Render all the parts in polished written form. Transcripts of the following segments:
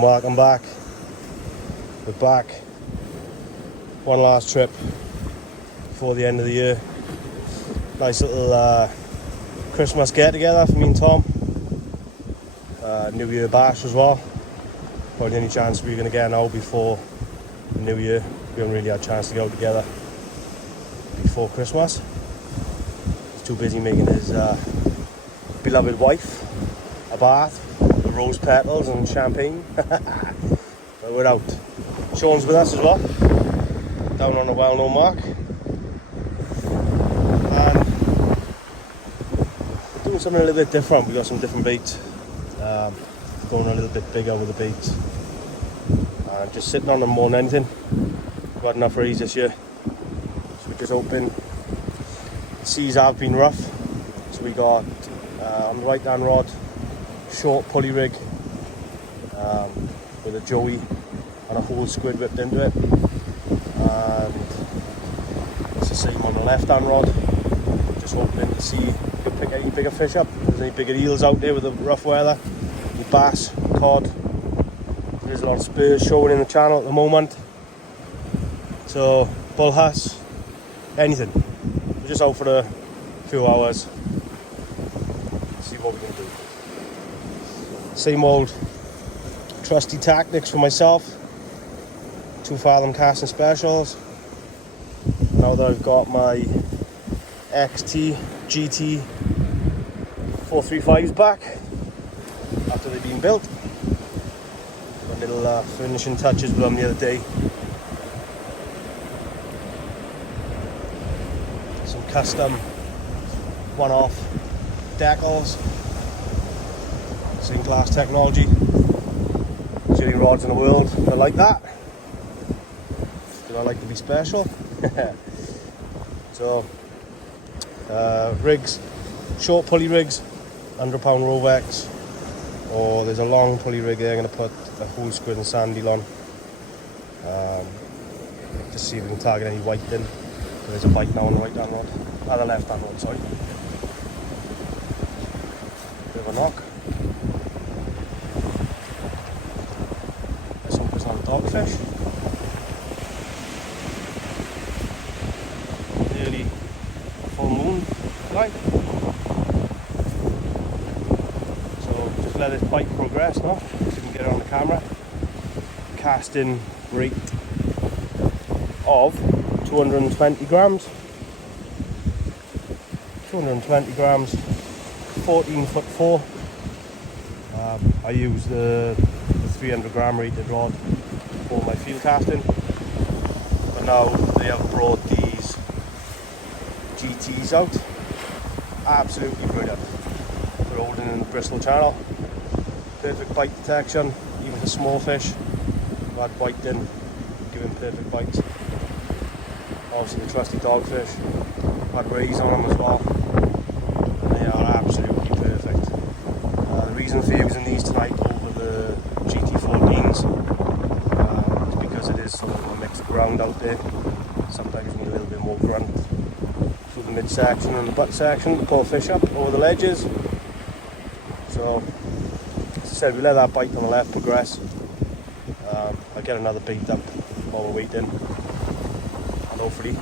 everyone, welcome back. We're back. One last trip before the end of the year. Nice little Christmas get together for me and Tom. New Year bash as well. Probably any chance we're going to get out before the New Year. We haven't really had a chance to go together before Christmas. He's too busy making his beloved wife a bath with rose petals and champagne. But we're out. Sean's with us as well, down on a well-known mark. And we're doing something a little bit different. We got some different baits. Going a little bit bigger with the baits. Just sitting on them more than anything. We've had enough rays this year. So we're just hoping. The seas have been rough. So we got on the right hand rod, short pulley rig with a joey and a whole squid whipped into it. And it's the same on the left hand rod. Just hoping to see if we can pick any bigger fish up. If there's any bigger eels out there with the rough weather. Any bass, cod. There's a lot of spurs showing in the channel at the moment. So bullhuss, anything. We're just out for a few hours. See what we can do. Same old trusty tactics for myself. 2 fathom casting specials. Now that I've got my XT GT 435s back after they've been built. Got little finishing touches with them the other day. Some custom one-off decals. Same class technology. There's the only rods in the world that are like that. Do I like to be special? So rigs, short pulley rigs, £100 Rovex, or there's a long pulley rig there. I'm going to put a whole squid and sandeel on. Just see if we can target any white in. So there's a bite now on the right hand rod, the left hand rod, sorry. Bit of a knock. Let's hope it's not a dogfish. Nearly full moon tonight. So just let this bite progress now. See if we can get it on the camera. Casting rate of 220 grams. 220 grams, 14'4". I use the 300 gram rated rod for my field casting. But now they have brought these GTs out. Absolutely brilliant. They're holding in the Bristol channel. Perfect bite detection, even for small fish. I've had white in, giving perfect bites. Obviously the trusty dogfish. I've had rays on them as well. They are absolutely perfect. The reason for using these tonight over the GT14s is because it is sort of a mixed ground out there. Sometimes you need a little bit more grunt through the midsection and the butt section to pull fish up over the ledges. So, as I said, we let that bite on the left progress. I'll get another bait up while we're waiting, and hopefully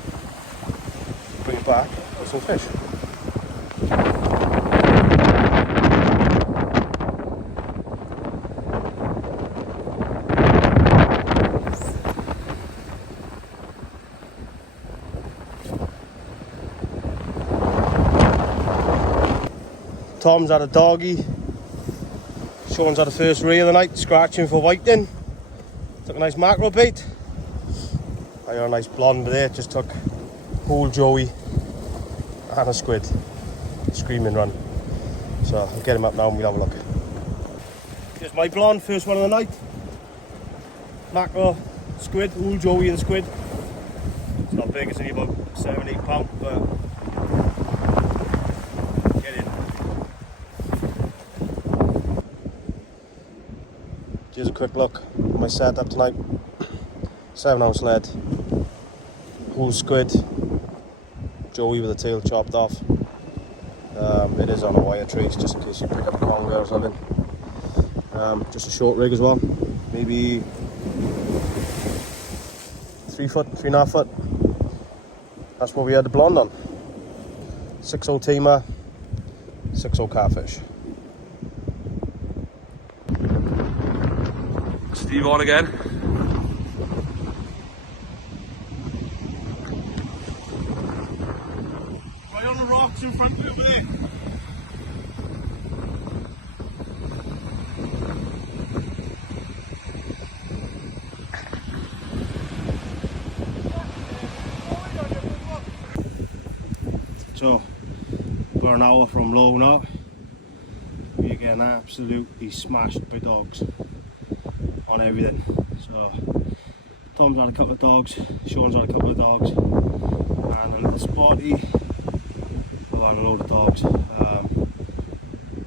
bring it back with some fish. Tom's had a doggy. Sean's had the first ray of the night, scratching for whiting. Took a nice mackerel bait. I got a nice blonde there, just took whole joey and a squid. Screaming run. So I'll get him up now and we'll have a look. Here's my blonde, first one of the night. Mackerel, squid, whole joey and squid. It's not big, it's only about 7-8 pounds, but get in. Here's a quick look at my setup tonight. 7-ounce lead, whole squid, joey with the tail chopped off. It is on a wire trace just in case you pick up a conger or something. Just a short rig as well, maybe 3 foot, 3.5 foot. That's what we had the blonde on. 6.0 tamer, 6.0 catfish. Steve on again. Right on the rocks in front of me over there. So, we're an hour from low now. We're getting absolutely smashed by dogs on everything. So, Tom's had a couple of dogs, Sean's had a couple of dogs, and a little Sporty. We've had a load of dogs, and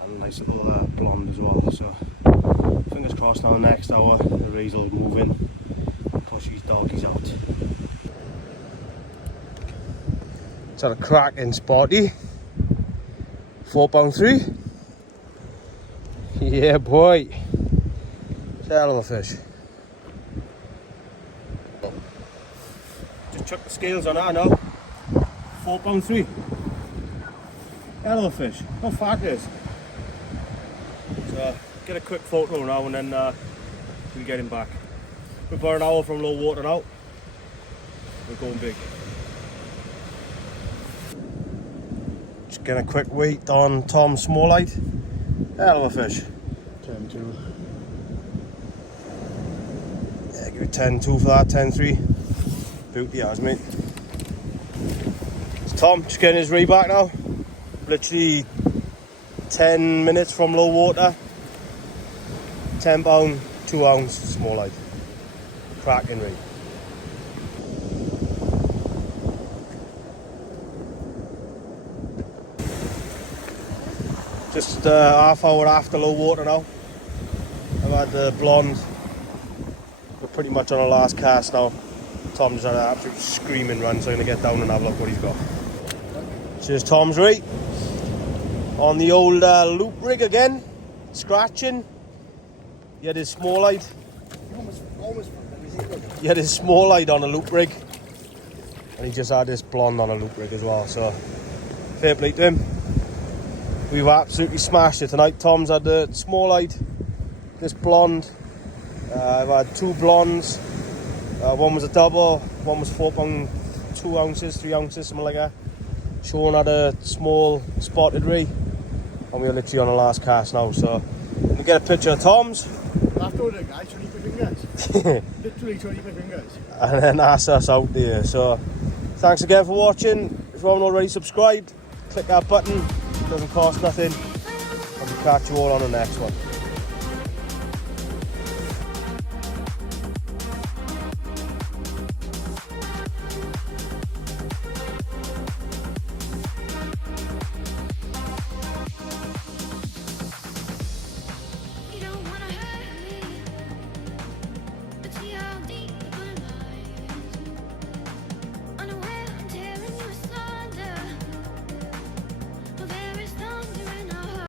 a nice little blonde as well. So, fingers crossed now, next hour, the rays will move in and push these doggies out. It's had a cracking Sporty. 4.3. Yeah, boy. It's a hell of a fish. Just chuck the scales on that now. 4.3. Hell of a fish. How fat it is. So, get a quick photo now and then we'll get him back. We're about an hour from low water now. We're going big. Just get a quick weight on Tom's smallite. Hell of a fish. 10-2. Yeah, give it 10-2 for that, 10-3. Beauty as mate. It's Tom, just getting his ray back now. Literally 10 minutes from low water. 10 pound, 2 ounce smallite. Cracking ray. Just half hour after low water now. I've had the blonde. We're pretty much on our last cast now. Tom just had an absolute screaming run, so I'm going to get down and have a look what he's got. Here's Tom's ray. On the old loop rig again. Scratching. He had his smallite. He had his smallite on a loop rig. And he just had this blonde on a loop rig as well, so fair play to him. We've absolutely smashed it tonight. Tom's had the smallite, this blonde. I've had 2 blondes. One was a double, one was 4.2 ounces, 3 ounces, something like that. Sean had a small spotted ray, and we're literally on the last cast now. So, let me get a picture of Tom's. Leftover guys, 25 fingers. Literally 25 fingers. And then that's us out there. So, thanks again for watching. If you haven't already subscribed, click that button. Doesn't cost nothing. And we'll catch you all on the next one.